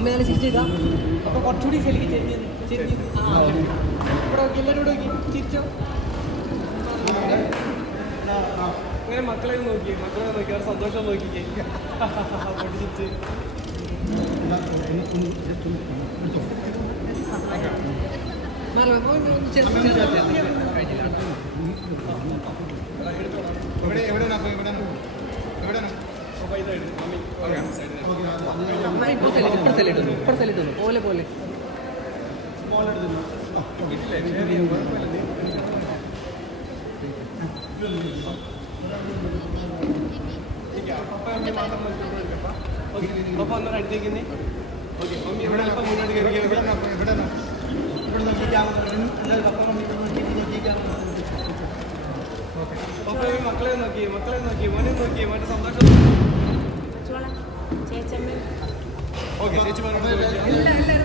അമ്മ ഞാൻ ചിരിച്ചേക്കാം അപ്പൊ കുറച്ചുകൂടി ശരിക്ക് ചെരിഞ്ഞ് ചെരിഞ്ഞ് ഇവിടെ നോക്കി എല്ലാവരും ഇവിടെ നോക്കി. ചിരിച്ചോ? ഇങ്ങനെ മക്കളെ നോക്കി മക്കളെ നോക്കി. അവരുടെ സന്തോഷം നോക്കിക്കേ. പൊട്ടിച്ചിരിച്ച് എവിടെ എവിടെയാണ് അപ്പോൾ എവിടെയാണ്? എവിടെയാണ് അപ്പൊ ഇതായിട്ട് മമ്മി ഇപ്പുറത്തല്ലിട്ടു ഇപ്പുറത്തല്ലിട്ടു പോലെ പോലെ. ഓക്കെ അപ്പൊ അന്നേരം അടുത്തേക്ക് നീ ഓക്കെ മമ്മി ഇവിടെ അല്പം മുന്നോട്ട് കയറി കയറി എവിടെയാണ് അപ്പോൾ പപ്പ മമ്മി ഈ മക്കളെ നോക്കി മക്കളെ നോക്കി മോനെ നോക്കി മോന്റെ സന്തോഷം ചേച്ചമ്മ. ഓക്കെ ചേച്ചി പറഞ്ഞു